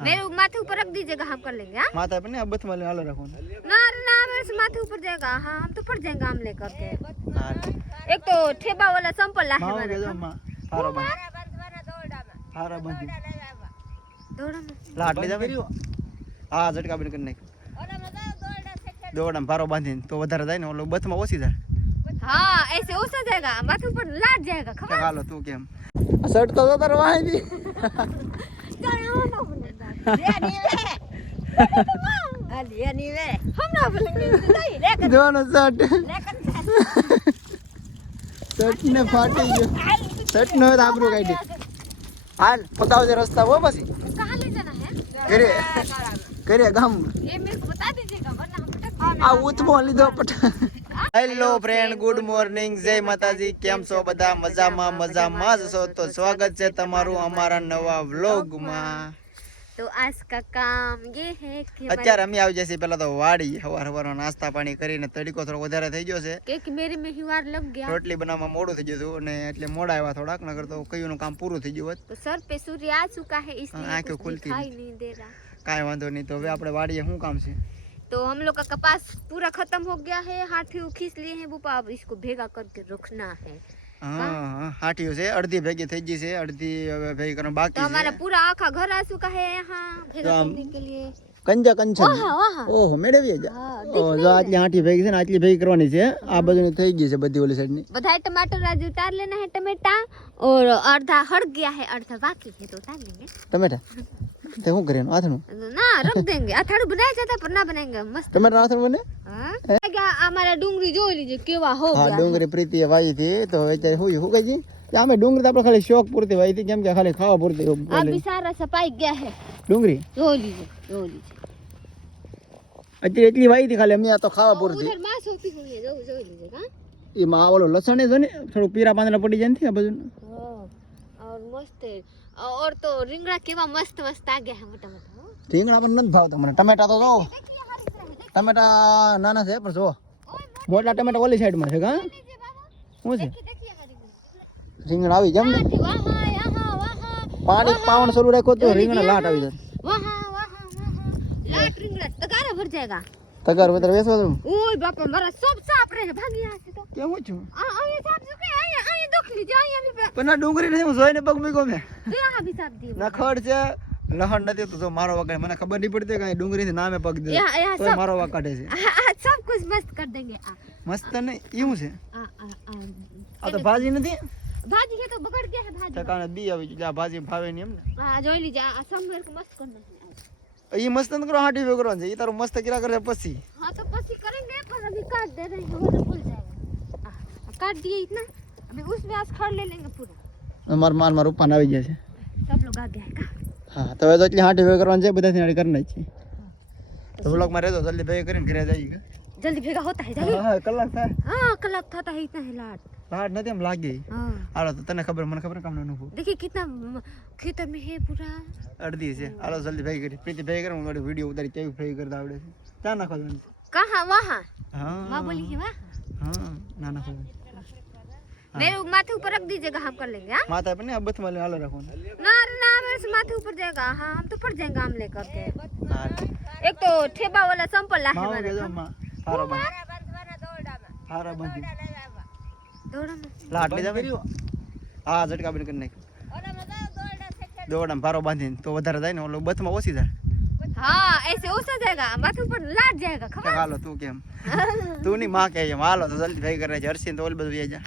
मेरे माथे ऊपर रख दीजिएगा, हम कर लेंगे। हाँ माथा पे नहीं अब बथ वाले हाल रखो ना ना, मेरे से माथे ऊपर जाएगा। हाँ हम तो पड़ जाएंगे हम लेकर के। हां एक तो ठेबा वाला संपल है मां मारे के जो मां फारो बंद फारो बंद दौड़ा में लाट ले जावे हां झटका बन करने दौड़ा में फारो बांधीने तो વધારે જાય ને ઓલો બથમાં ઓછી જાય हाँ ऐसे हो सा जाएगा, माथे ऊपर लाट जाएगा। खबर હાલો તું કેમ શર્ટ તો તાર વાહી દી જોનો શર્ટ શર્ટ ને ફાટી ગયો શર્ટ નો આબરૂ કાઢી હાલ પકાવજે રસ્તા હો પછી कहाँ ले जाना है? કરે કરે ગામ ये मेरे को बता दीजिएगा वरना हम भटक આ ઉતમો લીધો પટ હેલો ફ્રેન્ડ ગુડ મોર્નિંગ જય માતાજી કેમ છો બધા મજામાં જ છો તો સ્વાગત છે તમારું અમારા નવા વ્લોગમાં तो आज का काम ये है कि અત્યારે અમે આવી જશે પહેલા તો વાડી હવારનો નાસ્તા પાણી કરીને તડકો થોડો વધારે થઈ ગયો છે क्योंकि मेरे में हिवार लग गया રોટલી બનાવવામાં મોડું થઈ ગયું અને એટલે મોડા આવ્યા થોડાક નગર તો કયુંનું કામ પૂરું થઈ ગયું હોત तो सर पे सूर्य आ चुका है इसलिए आंखें कुछ खुलती दिखाई नहीं दे रहा। કાંઈ વાંધો નહીં તો હવે આપણે વાડીએ શું કામ છે तो हम लोग का कपास पूरा खत्म हो गया है, हाथी खींच लिए हैं बुपा, अब इसको भेगा करके रखना है। હા હાટીઓ છે અડધી ભેગી થઈ ગઈ છે અડધી હવે ભેગી કરવાનું तो બાકી हमारा છે पूरा आखा घर आ चुका है यहाँ भेगा तो हम- करने के लिए। કંજા કંચન वहाँ वहाँ ઓહો મેળવી જા हाँ, ઓ જો આટલી હાટી ભેગી છે ને આટલી ભેગી કરવાની છે આ બધું થઈ ગઈ છે બધી ઓલી સાઈડની बधाई टमाटर आज उतार लेना है टमेटा, और आधा हट गया है आधा बाकी है तो उतार लेंगे ટમેટા તે શું કરે આથણું ना रख देंगे। अथाड़ू बनाया जाता है पर ना बनाएंगे मस्त। ટમેટા આથણ બને हाँ? क्या हमारा डूंगरी जो लीजिए केवा हो હા गया। ડુંગળી પ્રીતિએ વાવી હતી તો અત્યારે શું કહે છે કે આમે ડુંગળી તો આપણે ખાલી શોખ પૂરતી વાવી હતી કેમ કે ખાલી ખાવા પૂરતી अभी सारा सफाई गया है, ડુંગળી जो लीजिए जो लीजिए। અત્યારે એટલી વાવી હતી ખાલી અમે આ તો ખાવા પૂરતી उधर मांस होती हुई है, जो जो लीजिए। हाँ એમાં આ ઓલો લસણ છે ને થોડું પીરા પાંદડા પડી જાય ને આ બધું और मस्त है। और तो रिंगड़ा केवा मस्त मस्त आ गया है मोटा मोटा। રીંગણા પણ નથી ભાવતા મને ટમેટા તો જો ટમેટા નાના છે પણ જો મોટા ટમેટા ઓલી સાઈડમાં છે કા શું છે રીંગણા આવી કેમ ને वहाँ यहाँ वहाँ પાણી પાવન શરૂ રાખ્યો તો રીંગણા લાટ આવી જાય वहाँ वहाँ वहाँ लाट रिंगड़ा तगारा भर जाएगा। તગાર વધારે વેસવા દઉં ओए बापा मारा सब साफ रहे भाग यहाँ से तो। કેવું છું आये साफ चुके आये आये देख लीजिए आये भी પણ આ ડુંગળી નથી હું જોઈને પગ મૂક્યો મેં तो यहाँ भी साफ दिए। નખડ છે લહણ નથી તો જો મારો વગાડે મને ખબર નહીં પડતી કે ડુંગળી નામે પગ દે यहाँ यहाँ તો सब મારો વાગ કાઢે છે सब कुछ मस्त कर देंगे। મસ્ત નહીં એવું છે આ તો आ ભાજી નથી भाजी है तो बगड़ गया है भाजी। ટકાને બી આવી જાય ભાજી ભાવે નહીં એમ ને हाँ जो लीजिए समवेर को मस्त करना है। એ મસ્ત ન કરો હાટી વેગરો છે એ તારું મસ્ત કિરા કરે પછી हाँ तो पसी करेंगे पर अभी काट दे रहे हैं वरना भूल जाएगा। काट दिए इतना, अभी उसमें आज खड़ ले लेंगे पूरा। મારા ઉપર આવી જાય છે सब लोग आ गया है का? હા તો હવે તો એટલી હાટી વેગ કરવાની છે બધાથી હાટી કરી નાખી તો વ્લોગમાં રહેજો જલ્દી ભેગા કરીને ઘરે જઈએ जल्दी भेगा होता है जल्दी। હા કલાક થાય हाँ कलक था है इतना है लाट। લાટ નથી એમ લાગે हाँ હાલો તો તને ખબર મને ખબર કામનો અનુભવ देखिए कितना खेतर में है पूरा। અડધી છે હાલો જલ્દી ભેગી કરી પ્રીતિ ભેગી કરે હું વિડીયો ઉતારી કેવી ભેગી કરતા આવડે છે ક્યાં નાખો તમે कहाँ वहाँ હા वहाँ बोली है वहाँ। હા ના નાખો मेरे माथे ऊपर रख दीजिएगा, हम कर लेंगे। हाँ માથા પર ને આ બથમાં લઈને હાલો રાખો ना ना, मेरे से माथे ऊपर जाएगा। हाँ हम तो पड़ जाएंगे हम लेकर के। હા एक तो ठेबा वाला संपल है માવો हमारा। કે જો માં હારો બંધ હારો બંધ दौड़ा में લાટ લઈ જાવે હા ઝટકા બન કરી નાખ દોડામાં ભારો બાંધીને તો વધારે જાય ને ઓલો બથમાં ઓછી જાય हाँ ऐसे हो सा जाएगा, माथे ऊपर लाट जाएगा। खबर હાલો તું કેમ તું નહીં માં કે એમ હાલો તો જલ્દી ભેગી કરે છે હર્ષિન તો ઓલી બધું લઈ જા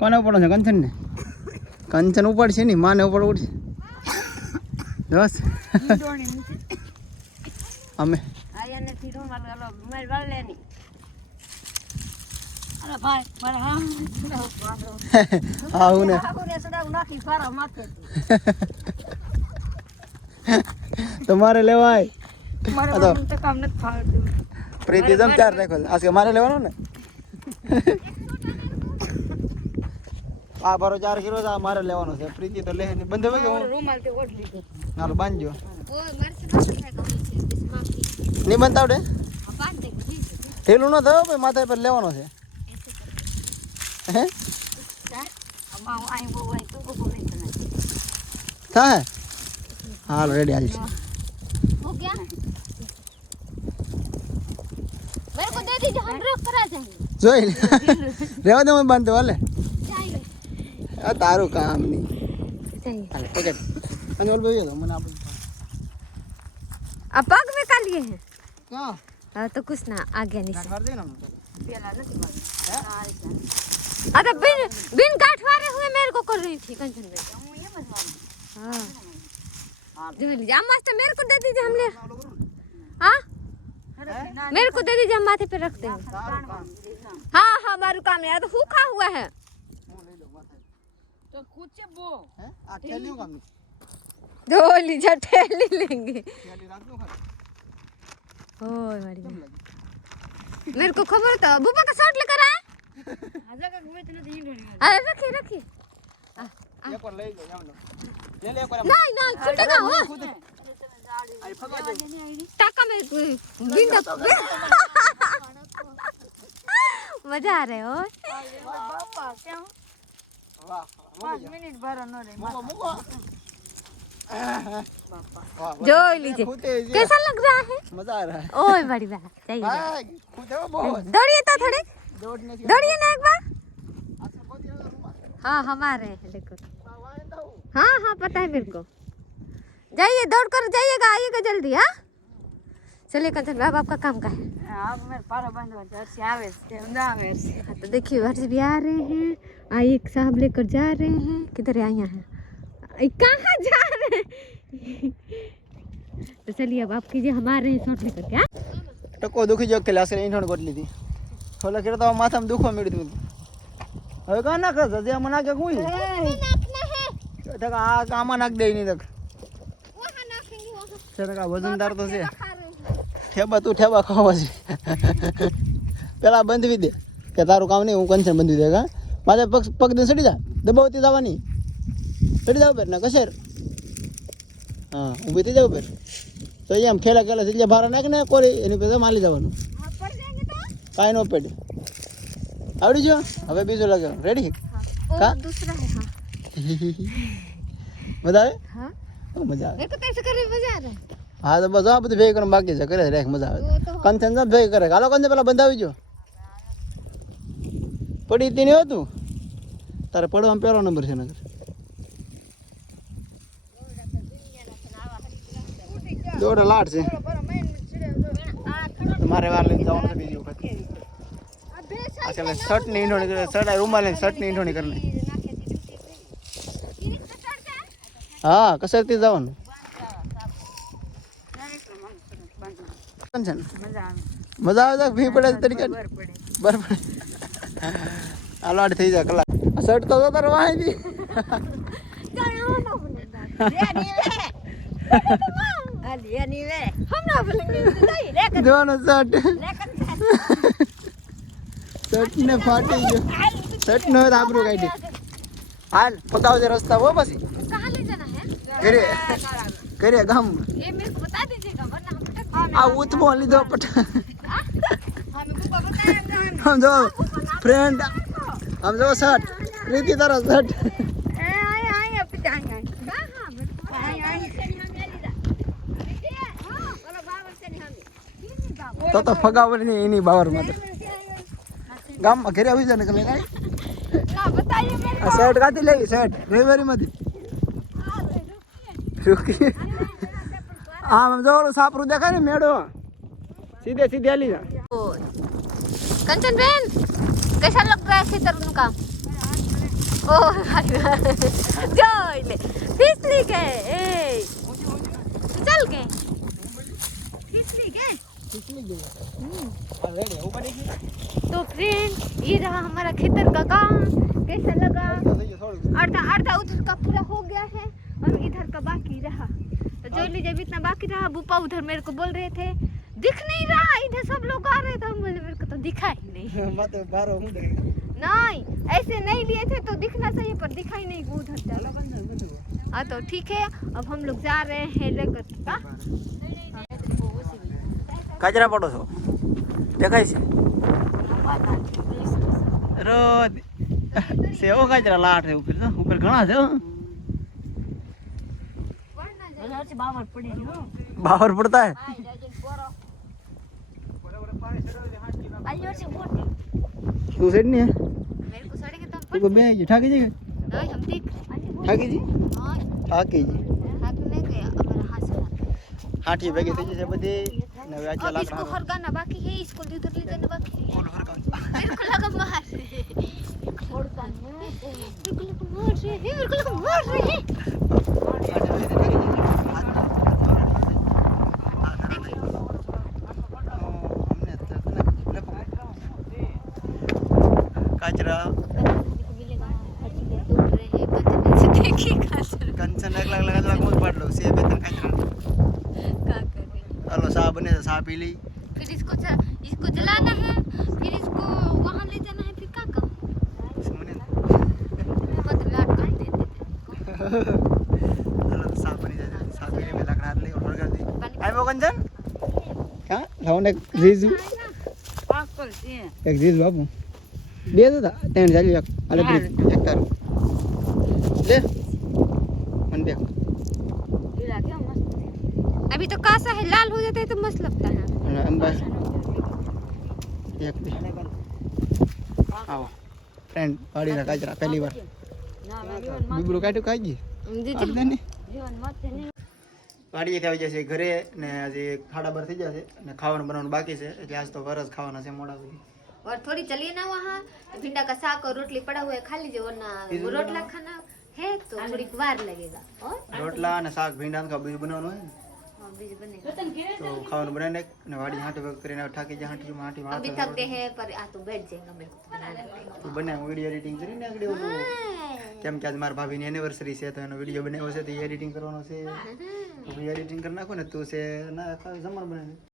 કોને પડો છે કંચન ને કંચન ઉપાડશે નહીં, માને ઉપાડશે. બસ અમે હા હું ને તમારે લેવાય. પ્રીતિ જમ ચાર રાખો આજ મારે લેવાનો ને. આ બારો 4 કિલો મારે લેવાનો છે. પ્રીતિ તો લે નહીં બંધ હોય કે હું રૂમાલથી ઓઢ લીધો. હાલો બાંધજો. ઓય મારે છે નહીં બંધાવડે. બાંધ દે ઢીલું ન થયો ભાઈ, માથા પર લેવાનો છે. હે થાય હાલ રેડી હાલ છે. हो गया मेरे को दे दीजिए, हम रख करा जाएंगे. જોઈ રેવા દે હું બાંધતો હાલે. चाहिए આ તારું કામ નહીં. चाहिए હાલે પકડ અને ઓલ ભાઈ મને આપો. अब पग में कर लिए हैं. ક્યાં हाँ तो कुछ ना आगे नहीं से. કાઢ દે ને अरे बिन बिन गांठ वाले हुए मेरे को कर रही थी कंचन में. हाँ जो लीजिए हम मस्त मेरे को दे दीजिए, हम ले. हाँ मेरे को दे दीजिए, हम माथे पे रखते हैं. हाँ हाँ मारू काम यार तो सूखा हुआ है. तो कुछ बो હે આ ઠેલ્યું કામ दो लीजिए ठेली लेंगे. ઠેલી રાખજો ખાલી. ओए मारी मेरे को खबर था बुपा का शॉट लेकर आए. आजा का गुए तने दही ढोली अरे रखिए रखिए. એક વાર લઈ જાવ જાવ લે લે એક વાર नहीं नहीं छूटेगा वो આઈ ફગવા દે. टाका में बिंदा मजा आ रहे हो. बापा क्या વાહ 5 मिनट भर न रे મૂકો મૂકો. વાહ जो लीजिए ખૂટે છે. कैसा लग रहा है. મજા આ રહા ओए बड़ी बात चाहिए. ભાઈ ખૂટે હો બહુ. दौड़िए तो थोड़े દોડ ને दौड़िए ना एक बार. આસર બોધી ના રૂમા. हाँ हमारे हैं देखो. વાય દાઉ. हाँ हाँ पता है मेरे को. जाइए दौड़ कर जाइएगा, आइएगा जल्दी. हाँ चलिए कंचन बाब आपका काम का है. आप मेरे पारा बंद हो जर्सी आवे से उंदा आवे से हाँ तो देखिए हर्ष भी आ रहे हैं. एक साहब लेकर जा रहे हैं. किधर है यहाँ है. कहाँ जा रहे हैं. तो चलिए अब आप कीजिए, हमारे शॉट लेकर क्या. ટકો દુખી જો કે લાસે ઈંઠણ ગોટલી હતી. ઓલા કેતા તો માથામાં દુખવા મળ્યું હતું. હવે કા નાખ જજે આમાં નાખે કોઈ. ટકા આ કામાં નાખ દે નહીં તક. ટકા વજનદાર તો છે. ઠેબા તું ઠેબા ખાવા છે. પેલા બંધવી દે કે તારું કામ નહીં, હું કંચન બંધવી દે. કા માથે પગ દે સડી જા, દબાવતી જવાની. સડી જાવ પેર ને કસેર. હા ઊભી થઈ જાવ પેર તો એમ ખેલા ખેલા એટલે ભારા નાખ ને કોરી એની પેલા માલી જવાનું. કાંઈ ન પડે. આવડી ગયો. હવે બીજું લગાવ. રેડી और दूसरा है. हाँ મજા આવે. हाँ મજા આવે. मेरे को तो ऐसे करने में मजा आ रहा है. હા તો બસ આ બધું ભેગું કરીને બાકી છે. કરે રેખ મજા આવે. કંચન સાહેબ ભેગ કરે. હાલો કંચન પેલા બંધાવી જો. પડી હતી નહીં હતું તારે પડવામાં પહેલો નંબર છે નગર. દોડ લાટ છે. મારે વાર લઈને જવાનું છે બીજી વખત. આ ચાલે શર્ટ ની ઈંઢોણી કરે. શર્ટ રૂમાલ ને શર્ટ ની ઈંઢોણી કરી. હા કસરતી જવાનું. કંચન મજા આવે છે. ભી પડે તરીકે બરાબર. હાલો આડ થઈ જાય કલાક. શર્ટ તો તારે વાહી દી. જોવાનો શર્ટ શર્ટ ને ફાટી ગયો. શર્ટ નો આબરૂ કાઢી. હાલ પકાવજે રસ્તા હો પછી. कहाँ ले जाना है. ઘરે ઘરે ગામ ये मेरे को बता दीजिएगा वरना हम भटक આ ઉતમો લીધો પટ. हमें बुपा बताया. આમ જો ફ્રેન્ડ આમ જો શર્ટ રીતિ તારો શર્ટ. आए आए अब जाएंगे हाँ हाँ मेरे को आए आए बोलो बाबा से नहीं हमें. बाबा તો ફગાવડ ની એની બાવર માં ગામમાં ઘરે આવી જાય ને કલે ना बताइए मेरे આ શર્ટ કાથી લેવી. શર્ટ રવિવારી માંથી રૂકી. આમ જો ઓલું સાપરું દેખાય ને મેળો સીધે સીધે આલી જા. कंचन बहन कैसा लग रहा है खेतर उनका. ओ જોઈ લે ફીસલી કે એ चल गए खिचड़ी के रेडी ऊपर देखिए तो फ्रेंड ये रहा हमारा खेतर का काम कैसा लगा आधा आधा उधर का पूरा हो गया है और इधर का बाकी रहा तो जो लीजिए अभी इतना बाकी रहा बुपा उधर मेरे को बोल रहे थे दिख नहीं रहा इधर सब लोग आ रहे थे बोले मेरे को तो दिखा ही नहीं मत बारो हूं नहीं ऐसे नहीं लिए थे तो दिखना चाहिए पर दिखाई नहीं वो उधर चला हाँ तो ठीक है अब हम लोग जा रहे हैं लेकर का કાચરા પડો છો દેખાય છે રોજ સેવો કાચરા લાટ છે ઉપર ઘણા છે बाबर पड़ी हो बाहर पड़ता है अल्लो से बोट तू सेट नहीं है मेरे को सड़ेंगे तो तू को बे ठाकी जी नहीं हम देख ठाकी जी हाँ ठाकी जी हाथ नहीं गया हमारा हाथ से हाथी भેગી થઈ જશે બધી ને હવે આજે अब इसको લાકડા हरगाना बाकी है इसको इधर ले जाना बाकी है मेरे को लगा मार मेरे को लगा मार रहे हैं કાચરા કંચન એક લાખ લગા લાખ મત પાડ લો સે બે તન કાચરા हेलो साहब बने साहब पी ली फिर इसको जलाना है फिर इसको वहाँ ले जाना है फिर क्या काम लाट कर देते हेलो साहब बनी जाए साहब पी में लकड़ा ले और कर दी आई वो कंचन क्या लाओ ने जीजू पागल से एक जीजू बाबू दे दो ता तेन जाली एक अले एक तार ले मन देख इला क्या मस्त अभी तो कासा है लाल हो जाता है तो मस्त लगता है अंबा एक आओ फ्रेंड गाड़ी का काजरा पहली बार ना ना जीवन मत બીબડું કાઢ્યું કાઢી અડધે ને जीवन मत नहीं વાડીએ થઈ જશે ઘરે ને આજે ખાડા બર થઈ જશે અને ખાવાનું બનાવવાનું બાકી છે એટલે આજ તો વરસ ખાવાના છે મોડા સુધી और थोड़ी चलिए ना वहाँ भिंडा का साग और रोटली पड़ा हुआ है खा लीजिए वरना वो रोटला खाना है तो थोड़ी वार लगेगा और રોટલા અને શાક ભીંડા કા બીજું બનાવવાનું હોય ને हाँ, बीज बनेगा તો ખાવાનું બનાવીને અને વાડી હાંટી વગર કરીને ઠાકી જાય હાંટી अभी હાંટી थकते हैं पर आ तो बैठ जाएगा मेरे को तो बनाना पड़ेगा તું બનાવ વિડીયો એડિટિંગ કરીને આગળ ઓલું કેમ કે આજ મારા ભાભીની એનિવર્સરી છે તો એનો વિડીયો બનાવ્યો છે તો એડિટિંગ કરવાનો છે તો એડિટિંગ કરી નાખો ને તું છે ના જમવાનું બનાવી